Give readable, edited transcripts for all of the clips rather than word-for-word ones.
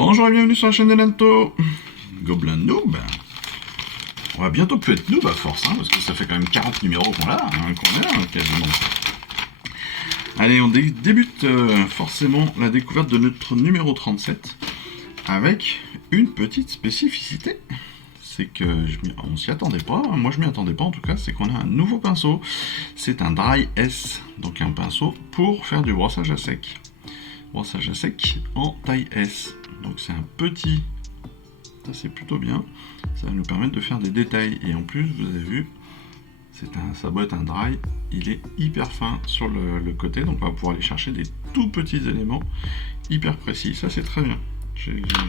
Bonjour et bienvenue sur la chaîne de Lento. Gobelin Noob. On va bientôt plus être noob à force, hein, parce que ça fait quand même 40 numéros qu'on a, quasiment. Allez, on débute forcément la découverte de notre numéro 37 avec une petite spécificité. C'est que on s'y attendait pas, moi je m'y attendais pas en tout cas, c'est qu'on a un nouveau pinceau. C'est un Dry S, donc un pinceau pour faire du brossage à sec. Brossage à sec en taille S. Donc c'est un petit, ça c'est plutôt bien, ça va nous permettre de faire des détails. Et en plus, vous avez vu, ça doit être un dry, il est hyper fin sur le côté, donc on va pouvoir aller chercher des tout petits éléments hyper précis. Ça c'est très bien,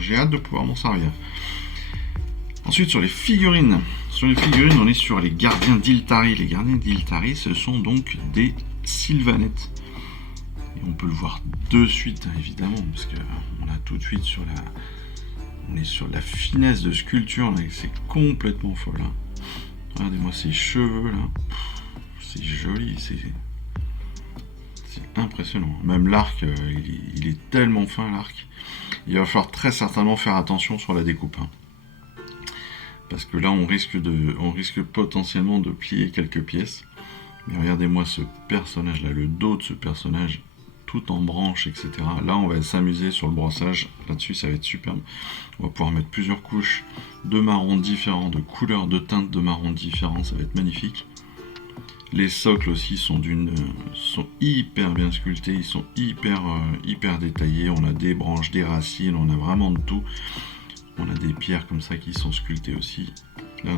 j'ai hâte de pouvoir m'en servir. Ensuite, sur les figurines, on est sur les gardiens d'Iltari. Les gardiens d'Iltari, ce sont donc des sylvanettes. Et on peut le voir de suite, hein, évidemment, parce qu'on a tout de suite on est sur la finesse de sculpture, là, c'est complètement folle. Hein. Regardez-moi ces cheveux là, c'est joli, c'est impressionnant. Même l'arc, il est tellement fin l'arc. Il va falloir très certainement faire attention sur la découpe. Hein. Parce que là on risque potentiellement de plier quelques pièces. Mais regardez-moi ce personnage là, le dos de ce personnage tout en branches, etc. Là on va s'amuser sur le brossage, là-dessus ça va être superbe. On va pouvoir mettre plusieurs couches de marrons différents, de couleurs, de teintes de marrons différents, ça va être magnifique. Les socles aussi sont hyper bien sculptés, ils sont hyper détaillés, on a des branches, des racines, on a vraiment de tout. On a des pierres comme ça qui sont sculptées aussi. Là,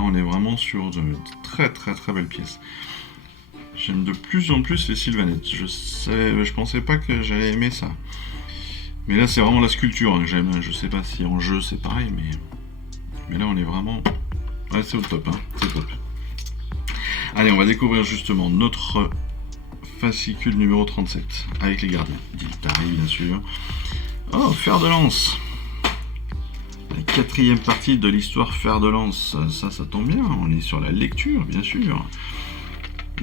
on est vraiment sur de très belles pièces. J'aime de plus en plus les sylvanettes. Je pensais pas que j'allais aimer ça. Mais là, c'est vraiment la sculpture hein, que j'aime. Je sais pas si en jeu c'est pareil, mais là, on est vraiment... Ouais, c'est au top, hein. C'est top. Allez, on va découvrir justement notre fascicule numéro 37 avec les gardiens d'Iltari, bien sûr. Oh, fer de lance. La quatrième partie de l'histoire fer de lance, ça tombe bien, on est sur la lecture, bien sûr.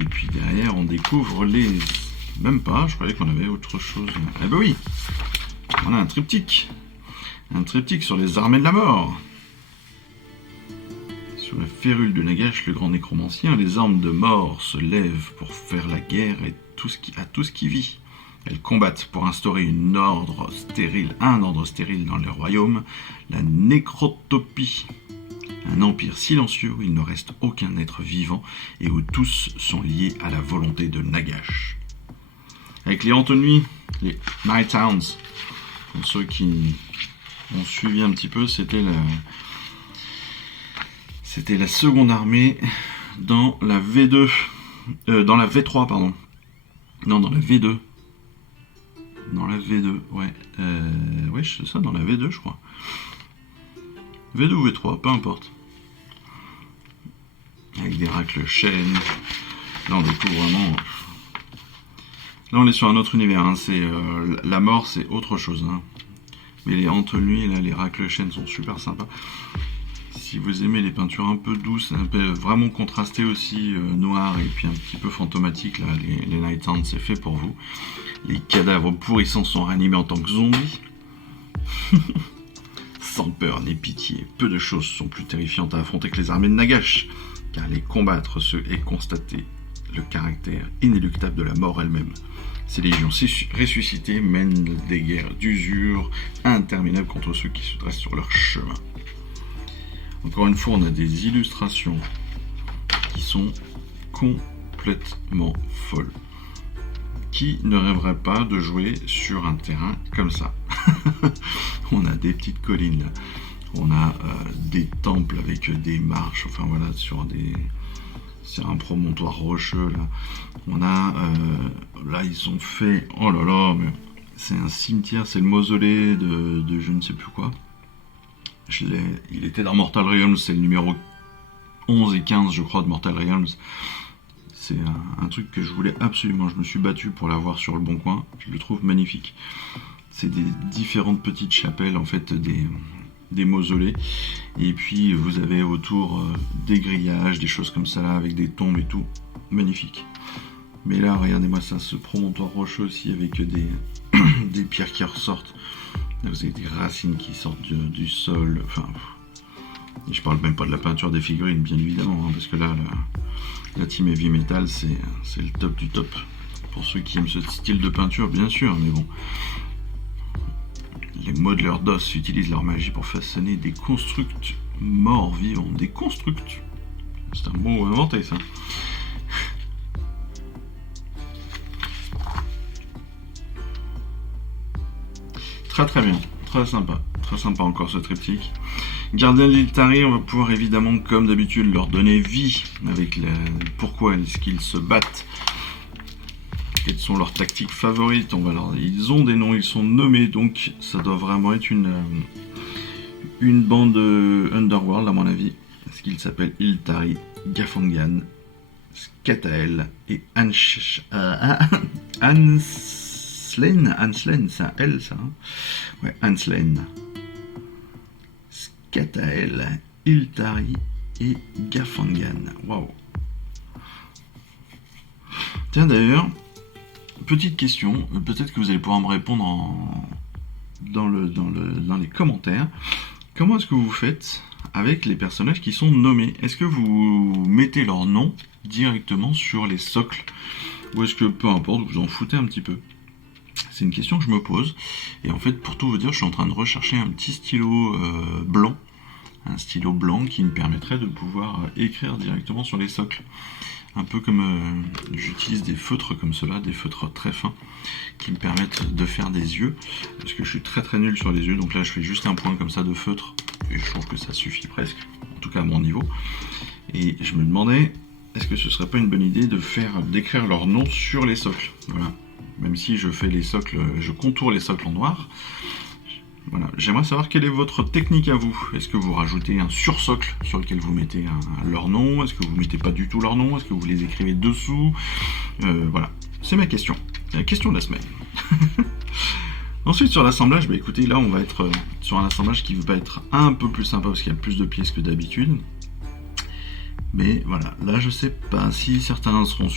Et puis derrière, on découvre les... Même pas, je croyais qu'on avait autre chose. Eh ben oui, on a un triptyque. Un triptyque sur les armées de la mort. Sur la férule de Nagash, le grand nécromancien, les armes de mort se lèvent pour faire la guerre à tout ce qui vit. Elles combattent pour instaurer un ordre stérile dans leur royaume, la nécrotopie. Un empire silencieux où il ne reste aucun être vivant et où tous sont liés à la volonté de Nagash. Avec les Antonuits, les Night Hounds, pour ceux qui ont suivi un petit peu, c'était la seconde armée dans la V2, dans la V3 pardon, non dans la V2. Dans la V2, ouais. Ouais, c'est ça, dans la V2, je crois. V2 ou V3, peu importe. Avec des racles chaînes. Là, on découvre vraiment... Là, on est sur un autre univers. Hein. La mort, c'est autre chose. Hein. Mais les Antonuits, là, les racles chaînes sont super sympas. Si vous aimez les peintures un peu douces, un peu vraiment contrastées aussi, noires et puis un petit peu fantomatiques, là, les Night Hounds, c'est fait pour vous. Les cadavres pourrissants sont réanimés en tant que zombies. Sans peur ni pitié, peu de choses sont plus terrifiantes à affronter que les armées de Nagash, car les combattre et constater le caractère inéluctable de la mort elle-même. Ces légions ressuscitées mènent des guerres d'usure interminables contre ceux qui se dressent sur leur chemin. Encore une fois, on a des illustrations qui sont complètement folles. Qui ne rêverait pas de jouer sur un terrain comme ça? On a des petites collines là. On a des temples avec des marches, enfin voilà, sur un promontoire rocheux là. On a là ils ont fait, oh là là, mais c'est un cimetière, c'est le mausolée de je ne sais plus quoi. Il était dans Mortal Realms, c'est le numéro 11 et 15 je crois de Mortal Realms. C'est un truc que je voulais absolument, je me suis battu pour l'avoir sur le bon coin, je le trouve magnifique. C'est des différentes petites chapelles, en fait, des mausolées. Et puis vous avez autour des grillages, des choses comme ça là, avec des tombes et tout. Magnifique. Mais là, regardez-moi ça, ce promontoire rocheux aussi avec des pierres qui ressortent. Là, vous avez des racines qui sortent du sol, enfin... Et je parle même pas de la peinture des figurines, bien évidemment, hein, parce que là, la team Heavy Metal, c'est le top du top. Pour ceux qui aiment ce style de peinture, bien sûr, mais bon. Les modeleurs d'os utilisent leur magie pour façonner des constructs morts vivants. Des constructs. C'est un mot inventé, ça. Très très bien, très sympa encore ce triptyque. Gardien de l'Iltari, on va pouvoir évidemment, comme d'habitude, leur donner vie avec pourquoi est-ce qu'ils se battent. Quelles sont leurs tactiques favorites. Ils ont des noms, ils sont nommés, donc ça doit vraiment être une bande Underworld à mon avis. Parce qu'ils s'appellent Iltari, Gafangan, Skatael et Anslen, c'est un L ça, hein, ouais, Anslen. Skatael, Iltari et Gafangan. Waouh. Tiens d'ailleurs, petite question, peut-être que vous allez pouvoir me répondre dans les commentaires. Comment est-ce que vous faites avec les personnages qui sont nommés? Est-ce que vous mettez leur nom directement sur les socles? Ou est-ce que, peu importe, vous en foutez un petit peu? C'est une question que je me pose. Et en fait, pour tout vous dire, je suis en train de rechercher un petit stylo blanc. Un stylo blanc qui me permettrait de pouvoir écrire directement sur les socles. Un peu comme j'utilise des feutres comme cela, des feutres très fins, qui me permettent de faire des yeux. Parce que je suis très très nul sur les yeux, donc là je fais juste un point comme ça de feutre. Et je trouve que ça suffit presque, en tout cas à mon niveau. Et je me demandais, est-ce que ce serait pas une bonne idée d'écrire leur nom sur les socles? Voilà. Même si je fais les socles, je contourne les socles en noir. Voilà. J'aimerais savoir quelle est votre technique à vous. Est-ce que vous rajoutez un sursocle sur lequel vous mettez leur nom? Est-ce que vous mettez pas du tout leur nom? Est-ce que vous les écrivez dessous? Voilà, c'est ma question. C'est la question de la semaine. Ensuite, sur l'assemblage, bah écoutez, là on va être sur un assemblage qui va être un peu plus sympa parce qu'il y a plus de pièces que d'habitude. Mais voilà, là je sais pas si certains seront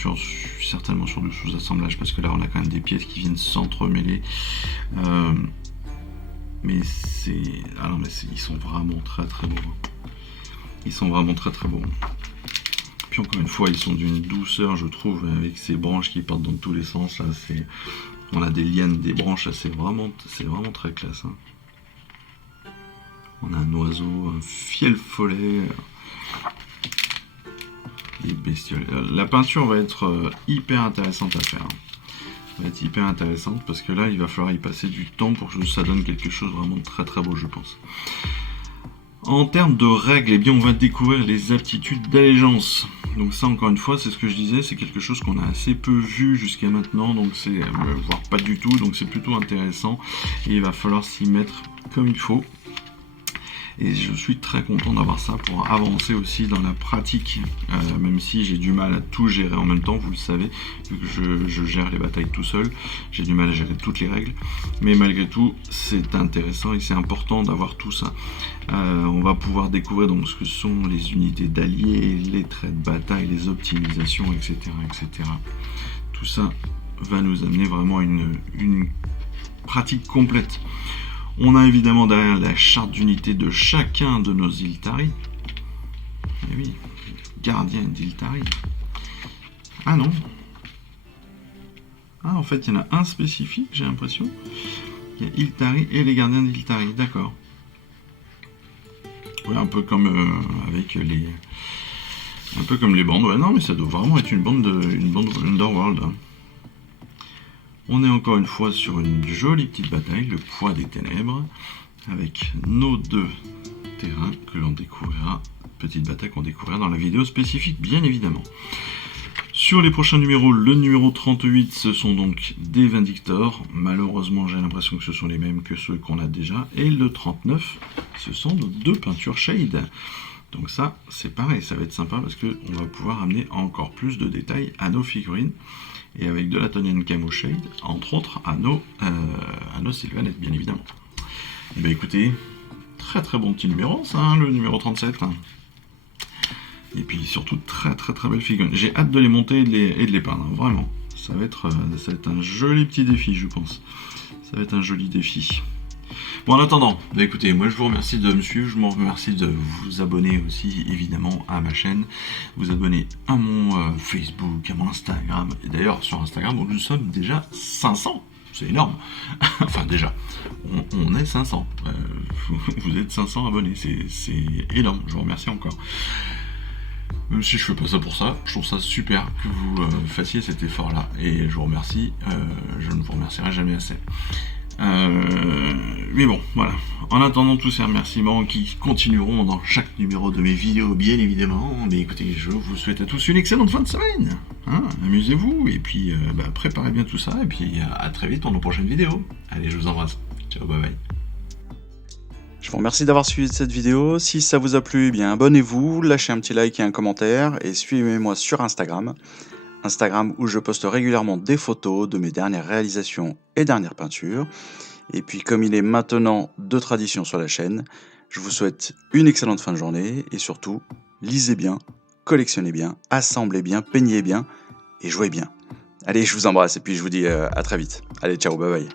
certainement sur le sous-assemblage parce que là on a quand même des pièces qui viennent s'entremêler. Mais c'est... Ah non mais ils sont vraiment très très beaux. Ils sont vraiment très très beaux. Puis encore une fois, ils sont d'une douceur, je trouve, avec ces branches qui partent dans tous les sens. Là, on a des lianes, des branches, c'est vraiment très classe. Hein. On a un oiseau, un fiel follet, des bestioles. La peinture va être hyper intéressante à faire. Hein. Va être hyper intéressante parce que là, il va falloir y passer du temps pour que ça donne quelque chose vraiment de très très beau, je pense. En termes de règles, eh bien, on va découvrir les aptitudes d'allégeance. Donc ça, encore une fois, c'est ce que je disais, c'est quelque chose qu'on a assez peu vu jusqu'à maintenant, donc c'est voire pas du tout, donc c'est plutôt intéressant. Et il va falloir s'y mettre comme il faut. Et je suis très content d'avoir ça pour avancer aussi dans la pratique, même si j'ai du mal à tout gérer en même temps, vous le savez, vu que je gère les batailles tout seul, j'ai du mal à gérer toutes les règles, mais malgré tout, c'est intéressant et c'est important d'avoir tout ça. On va pouvoir découvrir donc ce que sont les unités d'alliés, les traits de bataille, les optimisations, etc., etc. Tout ça va nous amener vraiment à une pratique complète. On a évidemment derrière la charte d'unité de chacun de nos Iltari. Et oui, gardien d'Iltari. Ah non. Ah, en fait, il y en a un spécifique, j'ai l'impression. Il y a Iltari et les gardiens d'Iltari, d'accord. Ouais, un peu comme avec les... Un peu comme les bandes. Ouais, non, mais ça doit vraiment être une bande Underworld. Hein. On est encore une fois sur une jolie petite bataille, le poids des ténèbres, avec nos deux terrains que l'on découvrira, petite bataille qu'on découvrira dans la vidéo spécifique, bien évidemment. Sur les prochains numéros, le numéro 38, ce sont donc des Vindictors. Malheureusement, j'ai l'impression que ce sont les mêmes que ceux qu'on a déjà. Et le 39, ce sont nos deux peintures Shade. Donc ça, c'est pareil, ça va être sympa parce qu'on va pouvoir amener encore plus de détails à nos figurines. Et avec de la Tonian Camo Shade, entre autres à nos Sylvanettes, bien évidemment. Et bien écoutez, très très bon petit numéro, ça, hein, le numéro 37. Hein. Et puis surtout, très très très belle figurine. J'ai hâte de les monter et de les peindre, hein, vraiment. Ça va être un joli petit défi, je pense. Ça va être un joli défi. Bon, en attendant, bah écoutez, moi je vous remercie de me suivre, je vous remercie de vous abonner aussi évidemment à ma chaîne, vous abonner à mon Facebook, à mon Instagram, et d'ailleurs sur Instagram nous sommes déjà 500, c'est énorme, enfin déjà, on est 500, vous êtes 500 abonnés, c'est énorme, je vous remercie encore. Même si je fais pas ça pour ça, je trouve ça super que vous fassiez cet effort-là, et je vous remercie, je ne vous remercierai jamais assez. Mais bon, voilà. En attendant tous ces remerciements qui continueront dans chaque numéro de mes vidéos, bien évidemment, mais écoutez, je vous souhaite à tous une excellente fin de semaine. Hein, amusez-vous, et puis préparez bien tout ça, et puis à très vite pour nos prochaines vidéos. Allez, je vous embrasse. Ciao, bye bye. Je vous remercie d'avoir suivi cette vidéo. Si ça vous a plu, eh bien abonnez-vous, lâchez un petit like et un commentaire, et suivez-moi sur Instagram. Instagram où je poste régulièrement des photos de mes dernières réalisations et dernières peintures. Et puis comme il est maintenant de tradition sur la chaîne, je vous souhaite une excellente fin de journée et surtout, lisez bien, collectionnez bien, assemblez bien, peignez bien et jouez bien. Allez, je vous embrasse et puis je vous dis à très vite. Allez, ciao, bye bye.